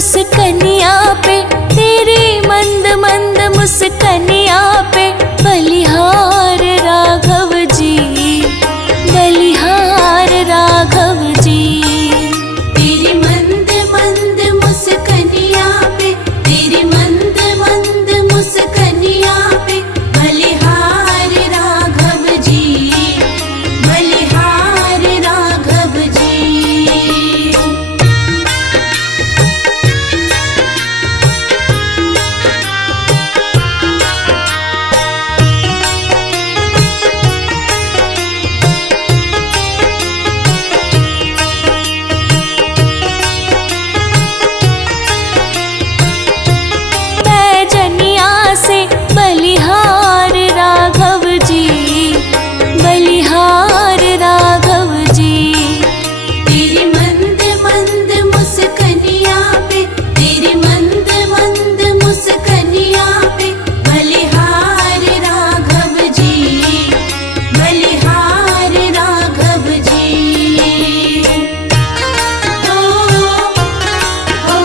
मुस्कनिया पे, तेरी मंद मंद मुस्कनिया पे, बलिहार राघव जी, बलिहार राघव जी। तेरी मंद मंद मुस्कनिया पे, तेरी मंद मंद मुस्कनिया पे, बलिहार राघव जी, बलिहार राघव जी। बैजनिया से बलिहार राघव जी, बलिहार राघव जी। तेरी मंद मंद मुस्कनिया पे, तेरी मंद मंद मुस्कनिया पे, बलिहार राघव जी, बलिहार राघव जी। ओ ओ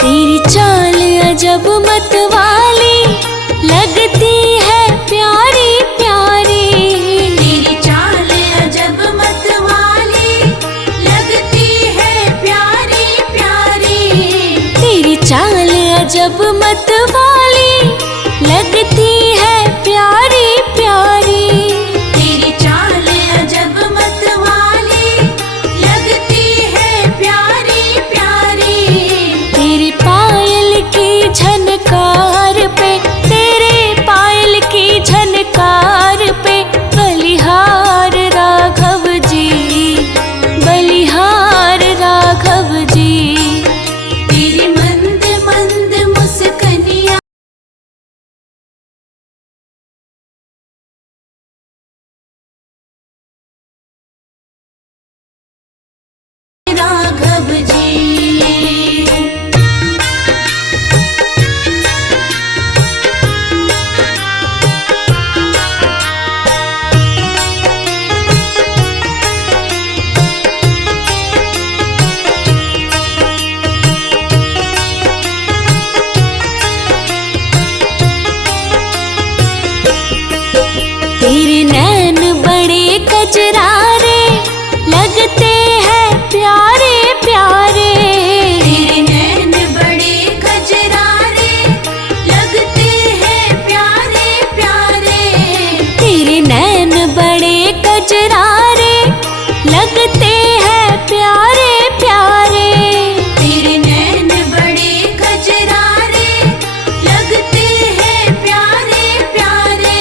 तेरी चाल अजब मतवाली, लगती है प्यारी प्यारी। तेरी चाल अजब मतवाली, लगती है प्यारी प्यारी। तेरी चाल अजब मतवाली, लगती है प्यारी प्यारी। तेरी चाल अजब मतवाली, लगती है प्यारी प्यारी। तेरी पायल की झनकार पे, तेरे पायल की झनकार पे, बलिहार राघव जी, बलिहार राघव जी। तेरी मंद मंद मुस्कनिया राघव जी। तेरे नैन बड़े कजरारे, लगते हैं प्यारे प्यारे। तेरे नैन बड़े कजरारे, लगते हैं प्यारे प्यारे। तेरे नैन बड़े कजरारे, लगते हैं प्यारे प्यारे। तेरे नैन बड़े कजरारे, लगते हैं प्यारे प्यारे।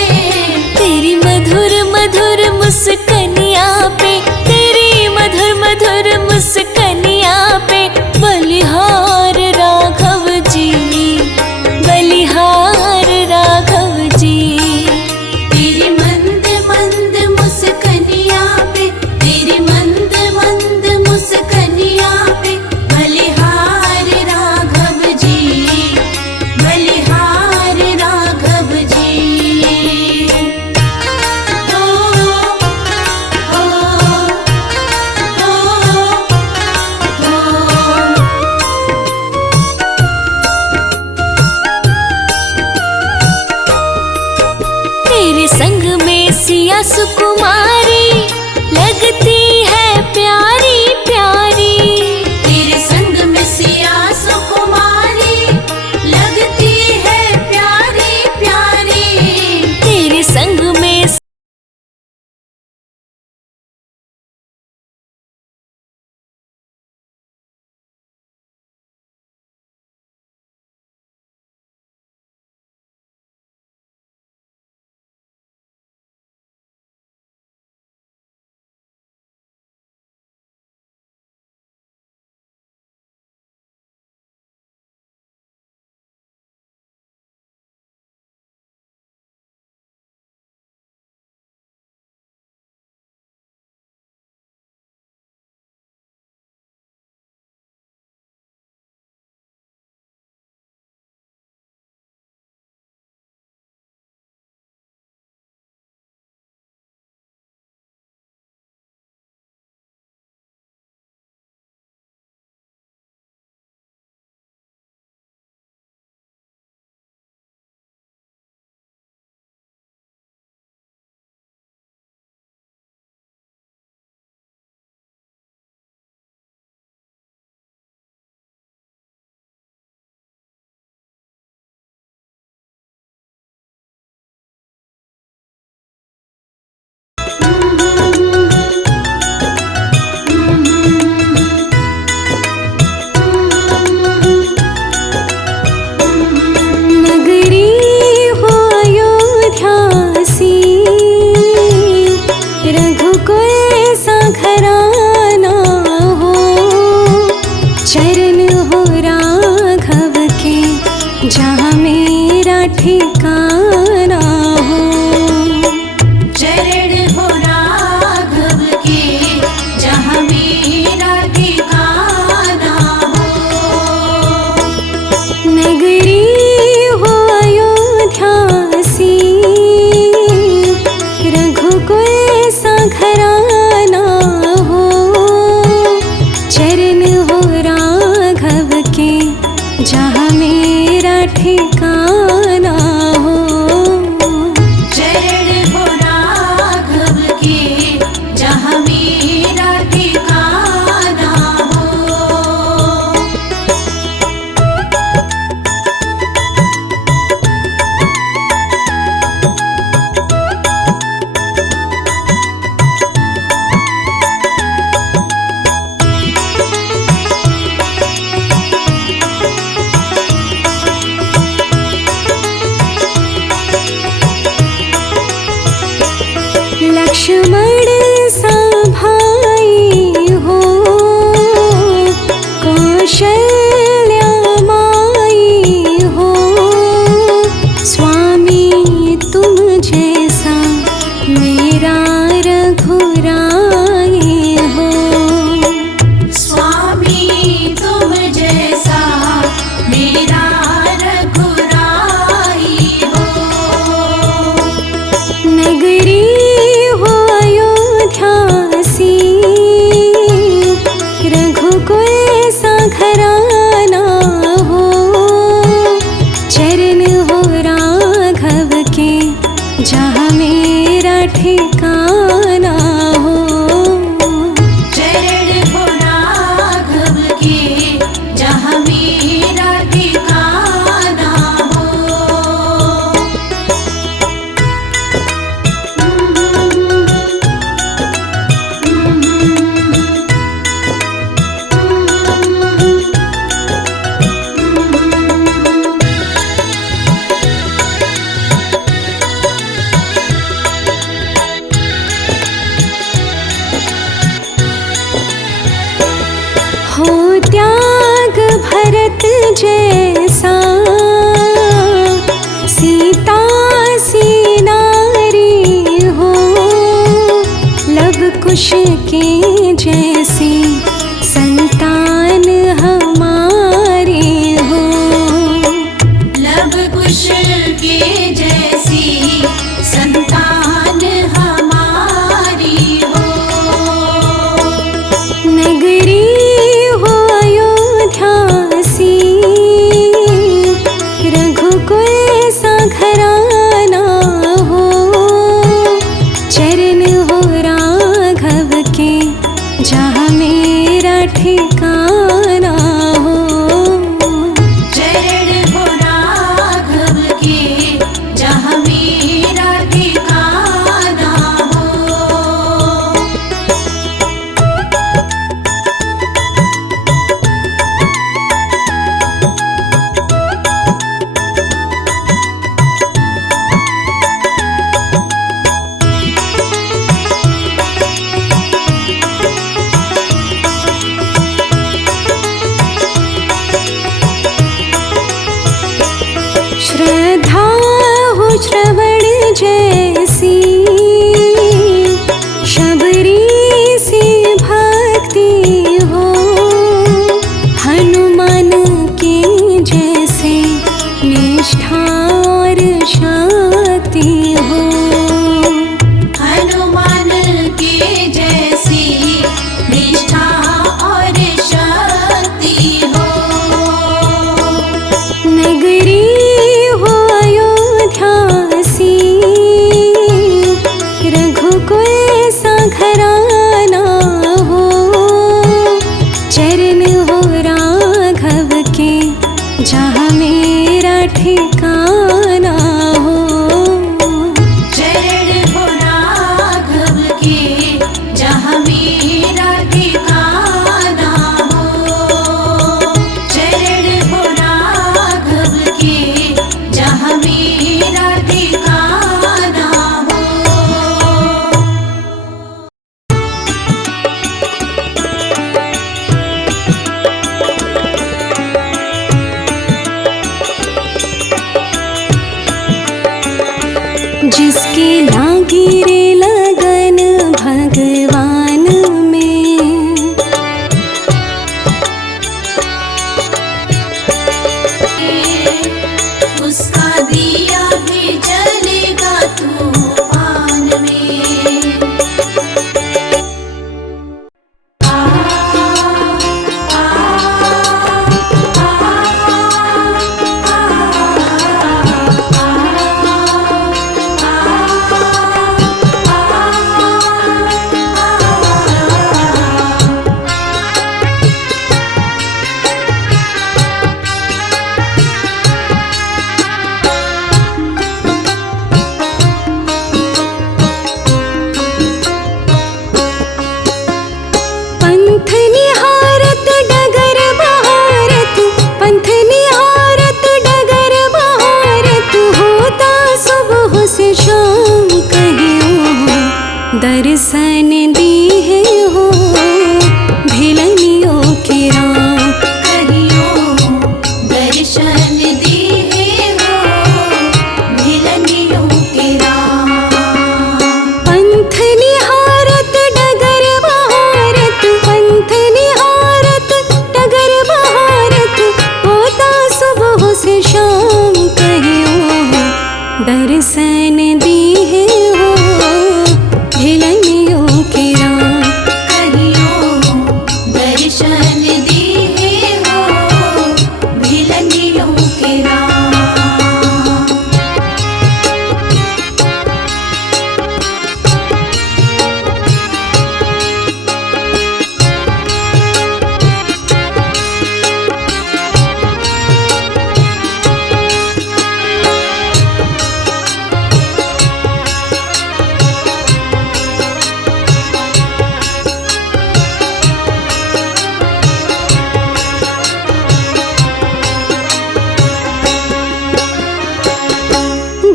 तेरी मधुर मधुर मुस्कनिया पे, तेरी मधुर मधुर मुस्कनिया पे, बलिहार राघव जी, बलिहार राघव जी। तेरी मंद मंद मुस्कनिया पे, तेरी मंद मंद मुस्कनिया पे, बलिहार राघव जी, बलिहार राघव जी। ओ ओ तेरे संग में सिया सुकुमारी, लगती है प्यारी प्यारी। तेरे संग में सिया सुकुमारी, लगती है प्यारी प्यारी। तेरे संग में मेरा ठिकाना हो। चरण हो राघव के जहाँ मेरा ठिकाना हो। नगरी हो अयोध्या सी, रघुकुल सा घराना हो। चरण हो राघव के जहाँ मेरा ठिकाना हो। चरण हो राघव के जहाँ मेरा ठिकाना हो। लक्ष्मण सा भाई हो, कौशल्या माई हो। स्वामी तुम जैसा मेरा रघुराई हो। स्वामी तुम जैसा मेरा रघुराई हो। नगरी हो अयोध्या सी, रघुकुल सा घराना हो। चरण हो राघव के जहाँ मेरा ठिकाना हो। चरण हो राघव के जहाँ मेरा ठिकाना हो। हो त्याग भरत जैसा, सीता सी नारी हो। लव कुश के जैसी संतान हमारी हो। लव कुश के जैसी संतान हमारी हो। नगरी हो अयोध्या सी, रघुकुल सा घराना हो। चरण हो राघव के जहाँ मेरा ठिकाना हो। चरण हो राघव के जहाँ मेरा ठिकाना हो। नगरी हो अयोध्या सी, रघुकुल सा घराना हो। चरण हो राघव के जहाँ मेरा ठिकाना हो। चरण हो राघव के जहाँ मेरा ठिकाना हो। श्रद्धा हो श्रवण जैसी, शबरी सी भक्ति हो। हनुमान के जैसे निष्ठा और शक्ति हो। हनुमान के जैसी निष्ठा और शक्ति हो। नगरी हो अयोध्या सी, रघुकुल सा घराना हो। चरण हो राघव के जहाँ मेरा ठिकाना हो। जिसके लागी रे लगन भगवान में, उसका दिया भी जलेगा तूफान में। आ, आ, पंथ निहारत डगर बहारत, पंथ निहारत डगर बहारत, होता सुबह से शाम कहियो दर्शन दीहे हो भिलनियों के राम। कहियो दर्शन दिए हो भिलनियों के राम। पंथ निहारत डगर बहारत, पंथ निहारत डगर बहारत, होता सुबह से शाम कहियो दर्शन दीहे हो भिलनियों के राम। कहियो दर्शन दिए हो भिलनियों के राम।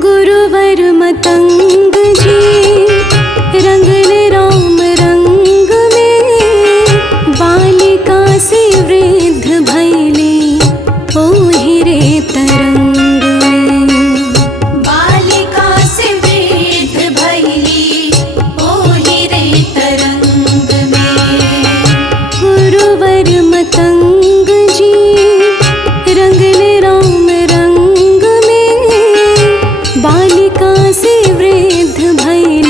गुरुवर मतंग जी रंगन राम रंग में, बालिका से वृद्ध भैली ओहि रे तरंग में। बालिका से वृद्ध भैली ओहि रे तरंग में। गुरुवर मतंग जी रंगन राम रंग में, बालिका से वृद्ध भैली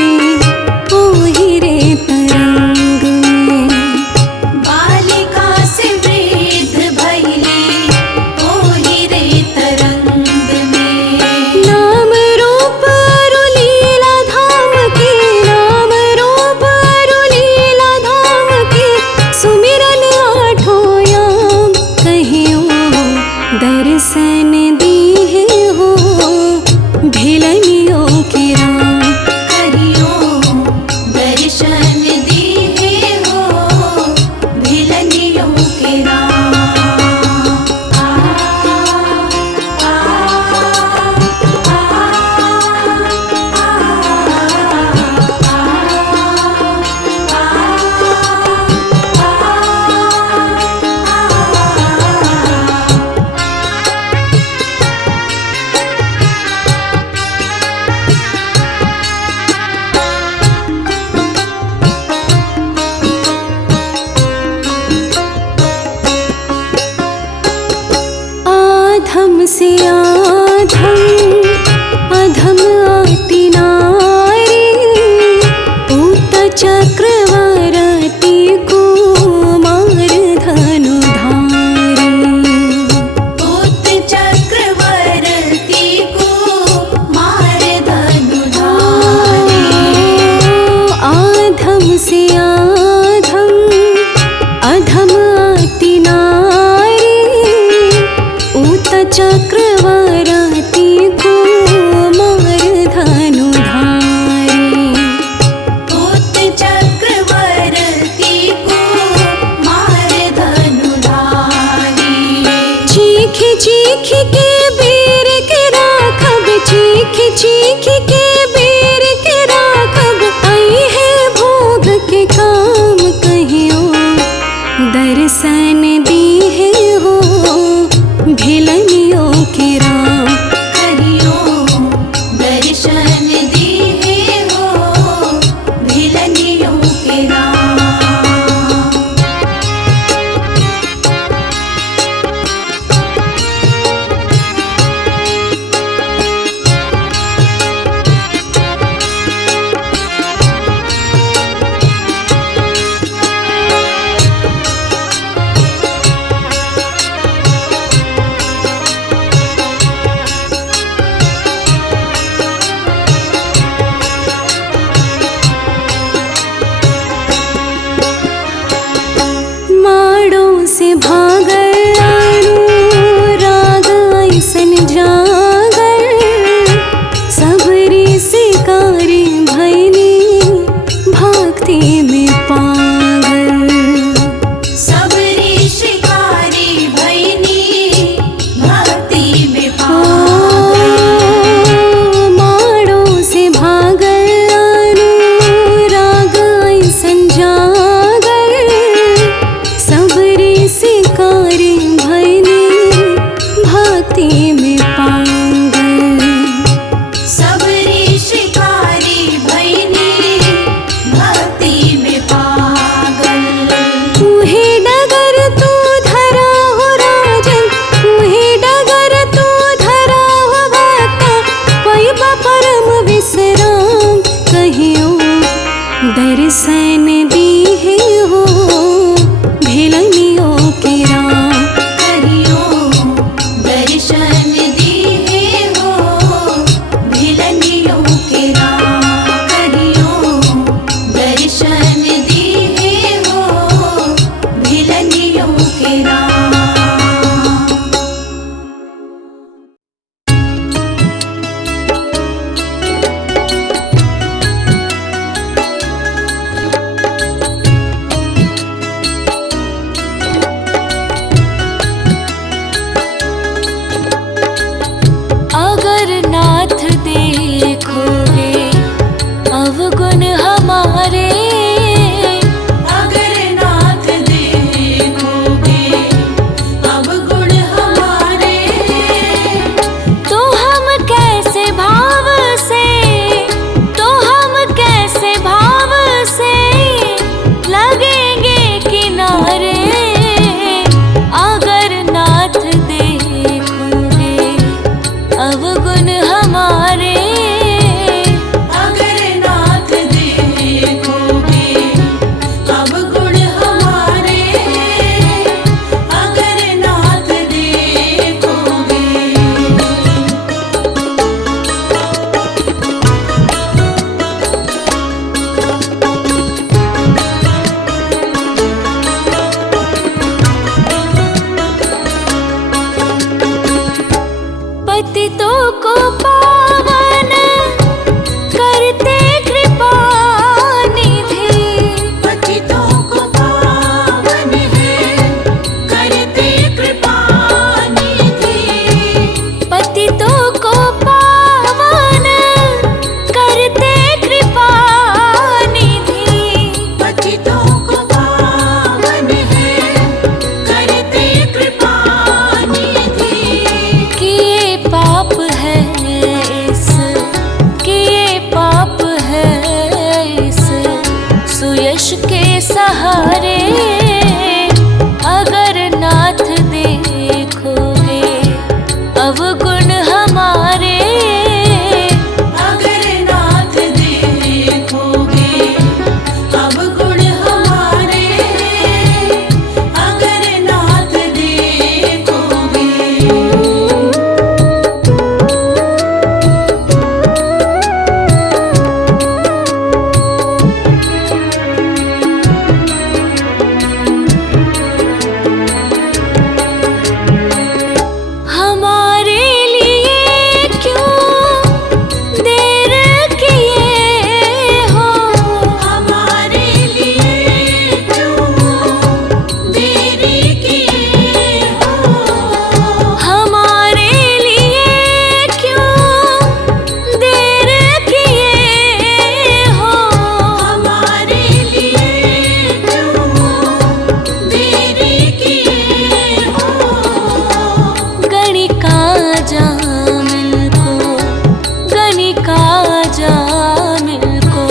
उबारे, अगर नाथ देखोगे अवगुण हमारे। अगर नाथ देखोगे अवगुण हमारे, अगर नाथ देखोगे। हमारे लिए क्यों देर किए हो, हमारे लिए क्यों देरी किए हो, हमारे लिए क्यों देर किए हो। हमारे लिए क्यों देरी किए हो। गणिका जामिल को, गणिका जामिल को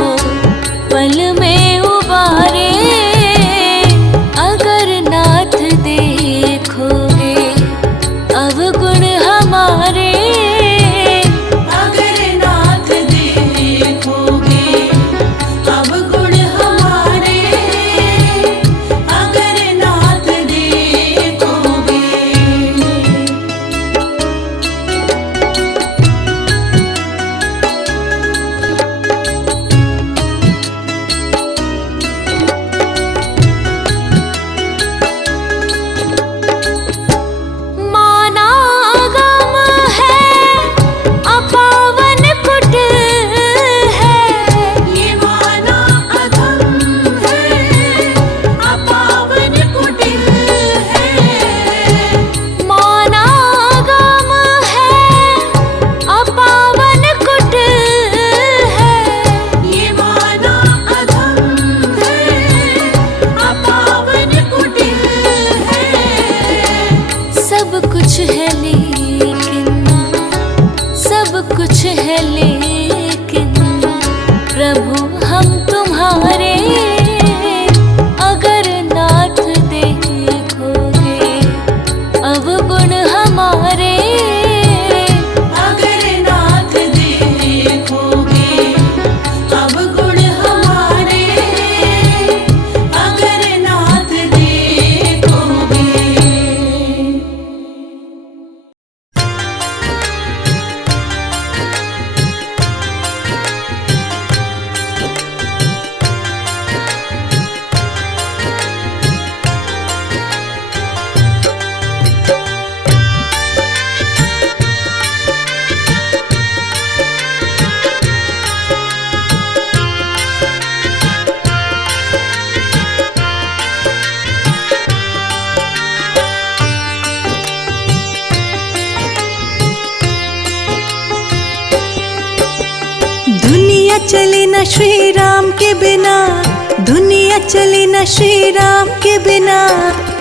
पल में उबारे, अगर नाथ देखोगे अवगुण हमारे। अगर नाथ देखोगे अवगुण हमारे, अगर नाथ देखोगे। माना गम है अपावन कुटिल है, ये माना अधम है अपावन कुटिल है। माना गम है अपावन कुटिल है। ये माना अधम है अपावन कुटिल है। सब कुछ है लेकिन, सब कुछ है लेकिन प्रभु हम तुम्हारे, अगर नाथ देखोगे अवगुण हमारे। अगर नाथ देखोगे अवगुण हमारे, अगर नाथ देखोगे। दुनिया चले न श्री राम के बिना, दुनिया चले न श्री राम के बिना,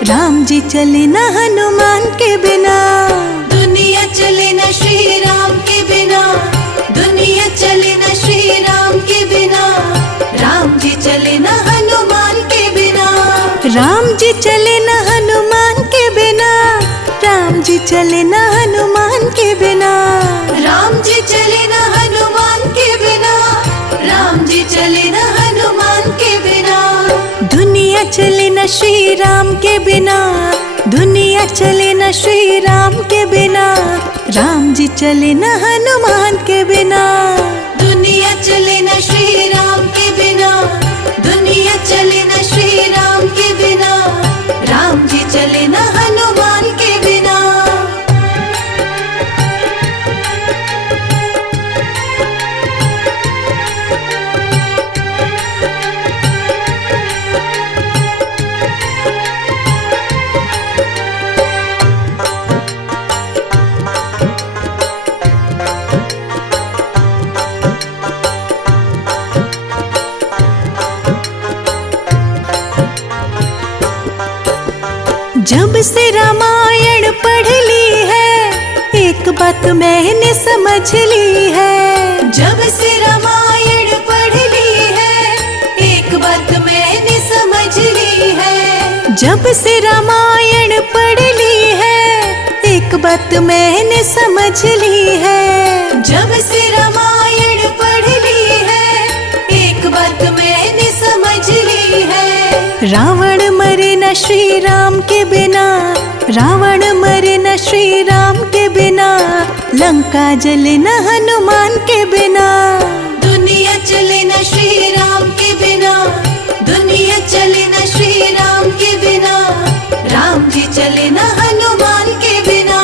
राम जी चले न हनुमान के बिना। दुनिया चले न श्री राम के बिना, दुनिया चले न श्री राम के बिना, राम जी चले न हनुमान के बिना। राम जी चले न हनुमान के बिना, राम जी चले न हनुमान के बिना। राम जी चले न हनुमान के बिना, राम जी चले न हनुमान के बिना। दुनिया चले न श्री राम के बिना, दुनिया चले न श्री राम के बिना, राम जी चले न हनुमान के बिना। दुनिया चले न श्री राम के बिना, दुनिया चले न श्री राम के बिना, राम जी चले न हनुमान के बिना। जब से रामायण पढ़ ली है, एक बात मैंने समझ ली है। जब से रामायण पढ़ ली है, एक बात मैंने समझ ली जब से रामायण पढ़ ली है, एक बात मैंने समझ ली है। जब से रामायण पढ़ ली है, एक बात मैंने समझ ली है। रावण मरे न श्री राम के बिना, रावण मरे न श्री राम के बिना, लंका जले न हनुमान के बिना। दुनिया चले न श्री राम के बिना, दुनिया चले न श्री राम के बिना, राम जी चले न हनुमान के बिना।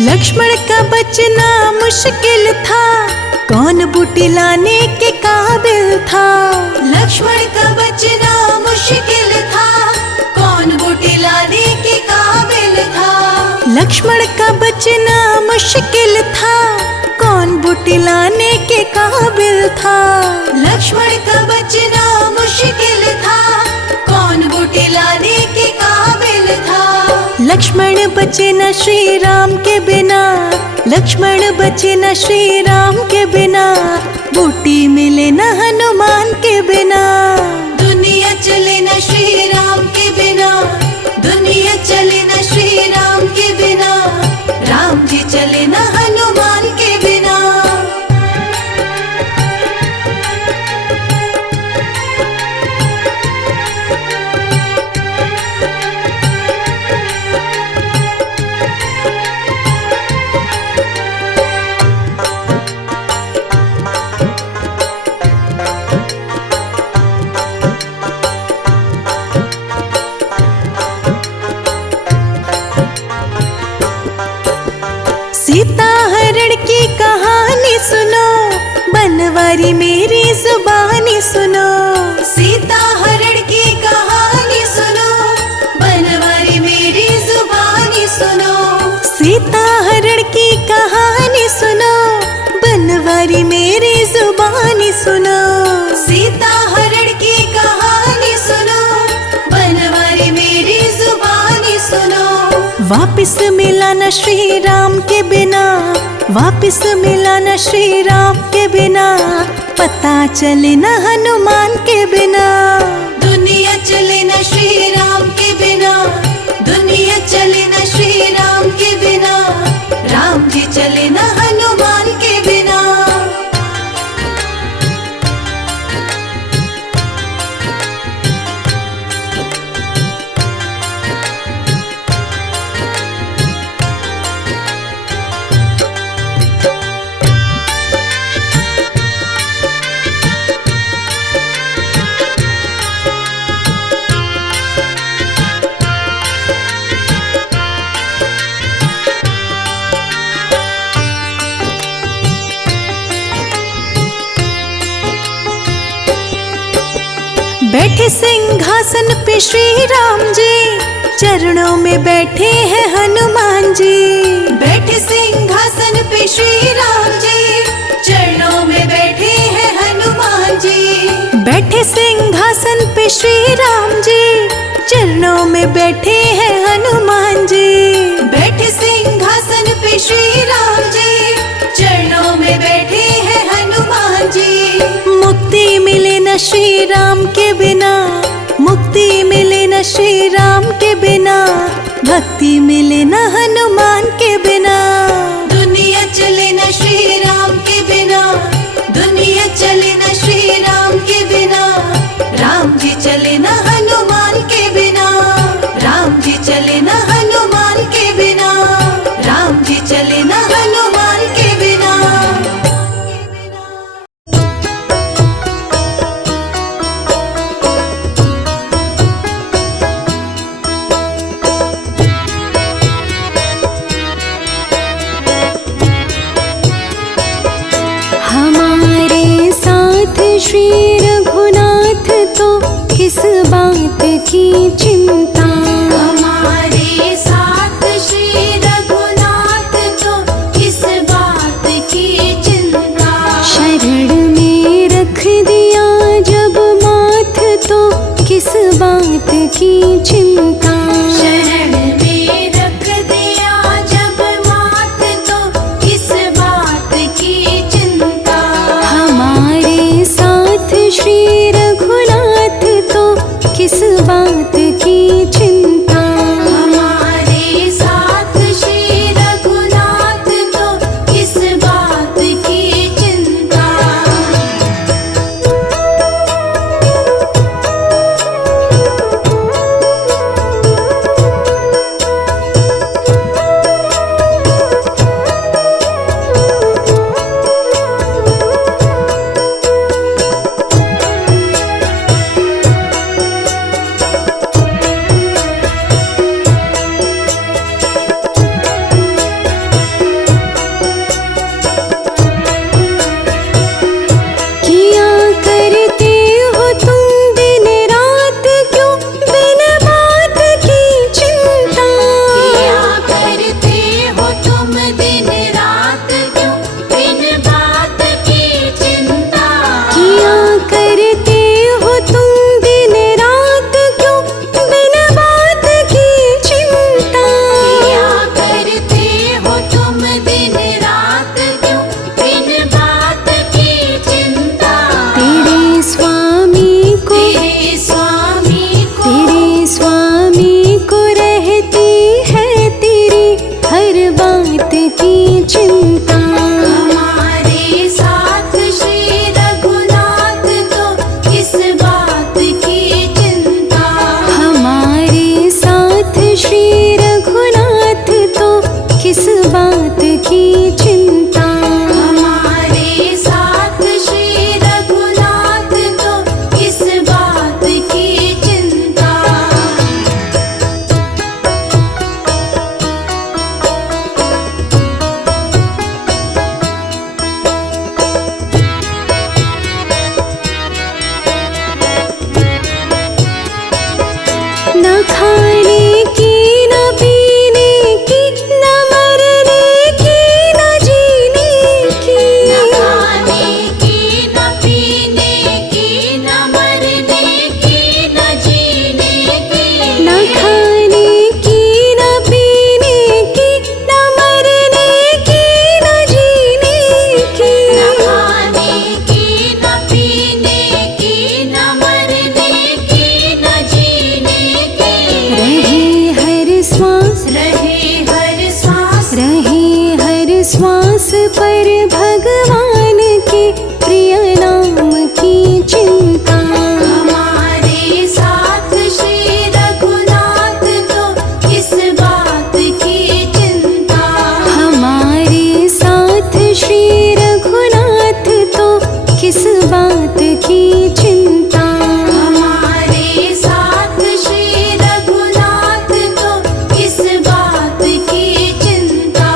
लक्ष्मण का बचना मुश्किल था, कौन बूटी लाने के काबिल था। लक्ष्मण का बचना मुश्किल था, कौन बूटी लाने के काबिल था। लक्ष्मण का बचना मुश्किल था, कौन बूटी लाने के काबिल था। लक्ष्मण का बचना मुश्किल था, कौन बूटी लाने के काबिल था। लक्ष्मण बचे न श्री राम के बिना, लक्ष्मण बचे न श्री राम के बिना, बूटी मिले न हनुमान के बिना। दुनिया चले न श्री राम के बिना, दुनिया चले न श्री राम के बिना, राम जी चले न हनुमान के बिना। सीता हरण की कहानी सुनो, बनवारी मेरी जुबानी सुनो। सीता हरण की कहानी सुनो, बनवारी मेरी जुबानी सुनो। सीता हरण की कहानी सुनो, बनवारी मेरी जुबानी सुनो। सीता हरण की कहानी सुनो, बनवारी मेरी जुबानी सुनो। वापिस मिला न श्री राम के बिना, वापिस मिला न श्री राम के बिना, पता चले न हनुमान के बिना। दुनिया चले न श्री राम के बिना, दुनिया चले न श्री राम के बिना, राम जी चले न हनुमान के बिना। बैठे सिंहासन पे श्री राम जी, चरणों में बैठे हैं हनुमान जी। बैठे सिंहासन पे श्री राम जी, चरणों में बैठे हैं हनुमान जी। बैठे सिंहासन पे श्री राम जी, चरणों में बैठे हैं हनुमान जी। बैठे सिंहासन पे श्री राम जी, चरणों में बैठे हैं हनुमान जी। मुक्ति मिले न श्री राम के बिना, मुक्ति मिले न श्री राम के बिना, भक्ति मिले न हनुमान के बिना। दुनिया चले न श्री राम के बिना, दुनिया चले न श्री राम के बिना, राम जी चले न हनुमान के बिना। राम जी चले न हनुमान के बिना, राम जी चले न हनुमान के बिना। हमारे साथ श्री रघु किस बात की चिंता। हमारे साथ श्री रघुनाथ तो किस बात की चिंता। शरण में रख दिया जब माथ तो किस बात की चिंता। शरण में रख दिया जब माथ तो किस बात की चिंता। हमारे साथ श्री रघुनाथ तो किस बात की चिंता। हमारे साथ श्री रघुनाथ तो किस बात की चिंता। किया करते हो तुम दिन रात क्यों बिन बात की चिंता। किया करते हो तुम दिन रात क्यों बिन बात की चिंता। किया करते हो तुम दिन रात क्यों बिन बात की चिंता। किया करते हो तुम दिन रात क्यों बिन बात की चिंता। तेरे स्वामी को तेरे स्वामी को तेरे स्वामी को रहती है तेरी हर बात की चिंता। हमारे साथ श्री रघुनाथ तो किस बात की चिंता। हमारे साथ श्री रघुनाथ तो किस बात की चिंता। हमारे साथ श्री रघुनाथ तो किस बात की चिंता। न खाने की न पीने की न मरने की न जीने की। न खाने की न पीने की न मरने की न जीने की। न खाने की न पीने की न मरने की न जीने की। न खाने की न पीने की न मरने की न जीने की। रहे हर श्वास रहे हर सांस रहे हर श्वास पर भगवान के प्रिय नाम की चिंता। हमारे साथ श्री रघुनाथ तो किस बात की चिंता। हमारे साथ श्री रघुनाथ तो किस बात की चिंता। हमारे साथ श्री रघुनाथ तो किस बात की चिंता।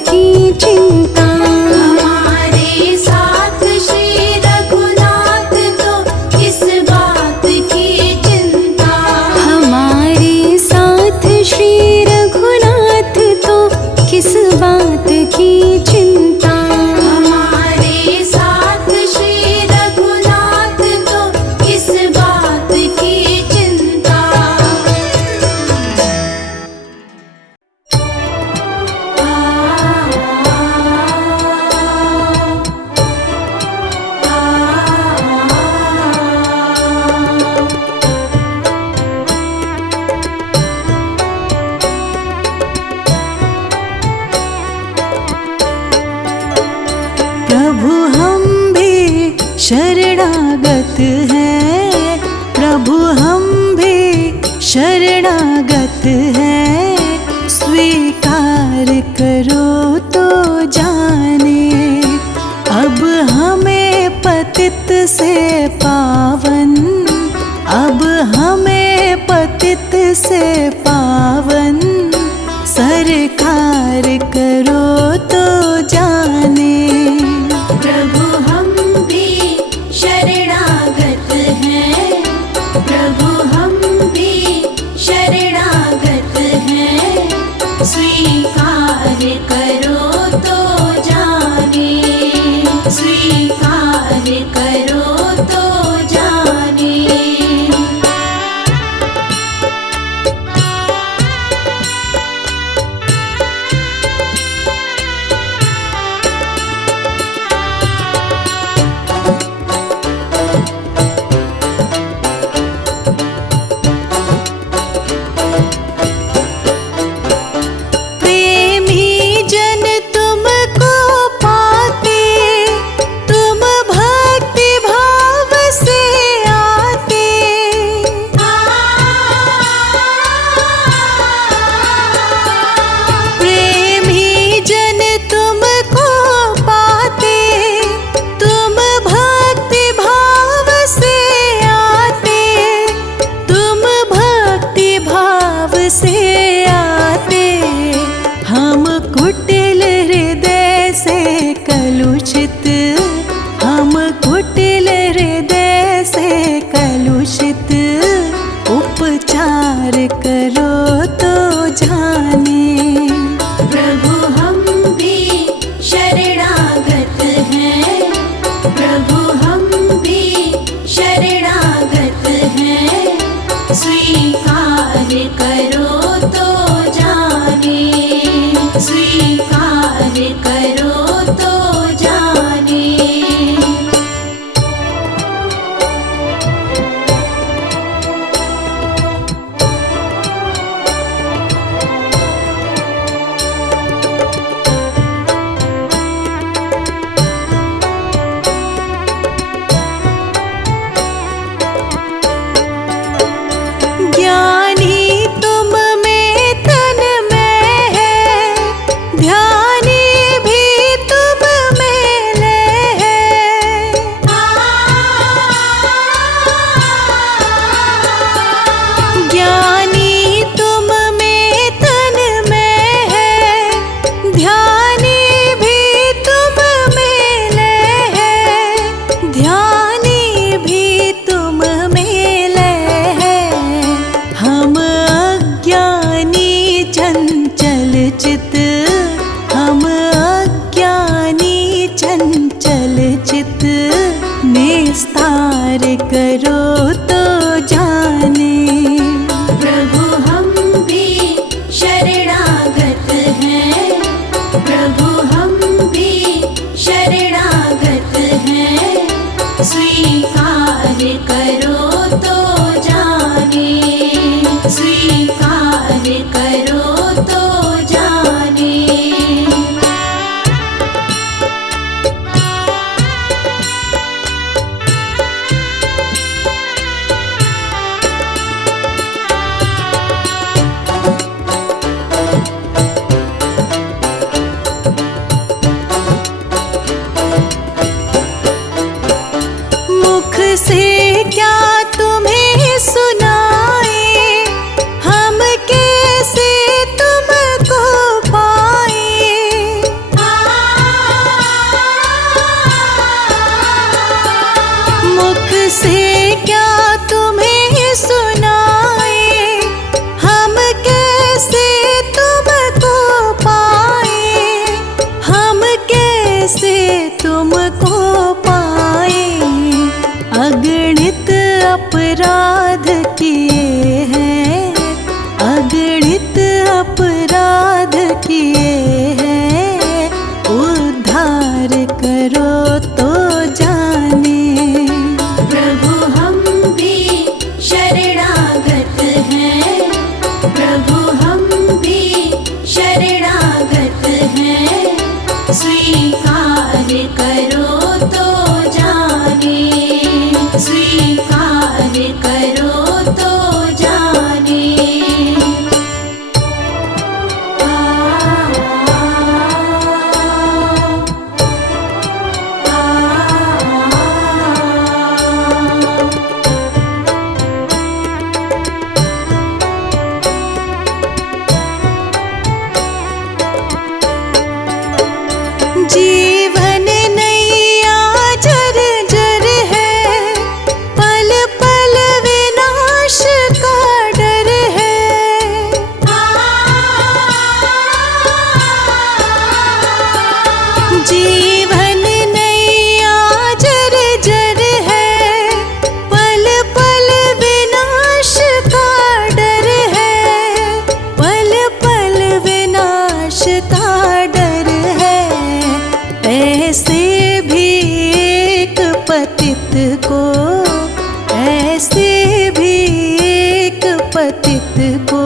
की चिंता। हमारे साथ श्री रघुनाथ तो किस बात की चिंता। हमारे साथ श्री रघुनाथ तो किस बात की चिंता। हमारे साथ श्री रघुनाथ तो किस बात की चिंता। प्रभु हम भी शरणागत हैं, प्रभु हम भी शरणागत हैं। स्वीकार करो तो जाने, अब हमें पतित से पावन, अब हमें पतित से पावन। सरकार करो तो जाने। प्रभु हम भी शरणागत हैं, प्रभु हम भी शरणागत हैं। स्वीकार करो तो जाने, स्वीकार करो तो जाने। प्रेमी जन तुमको पाते, तुम भक्ति भाव से आते। प्रेमी जन तुमको पाते, तुम भक्ति भाव से आते, तुम भक्ति भाव से आते। हम कुटिल हृदय से कलुषित, हम कुटिल हृदय से कलुषित। उपचार करो तो जाने। प्रभु हम भी शरणागत हैं, प्रभु हम भी शरणागत हैं। स्वीकार करो तो जाने, स्वीकार करो तो जाने। ज्ञानी तुम में तन में है, ध्यानी भी तुम में लय है। ज्ञानी तुम में तन में है, ध्यानी भी तुम में लय है, ध्यानी भी तुम में लय है। हम अज्ञानी चंचल चित, हम अज्ञानी चंचल चित। निस्तार करो तो जाने। प्रभु हम भी शरणागत हैं, प्रभु हम भी शरणागत हैं। स्वीकार करो तो जाने, स्वीकार करो तो जाने। तुमको पाए। अगणित अपराध किए हैं, अगणित अपराध किए हैं, उद्धार करो तो जाने। प्रभु हम भी शरणागत हैं, प्रभु हम भी शरणागत हैं, स्वीकार करो तो जाने, स्वीकार करो तो जाने। जीवन नैया जर जर है, पल पल विनाश का डर है। जीवन नैया जर जर है, पल पल विनाश का डर है, पल पल विनाश का डर है। ऐसे भी एक पतित को, ऐसे भी एक पतित को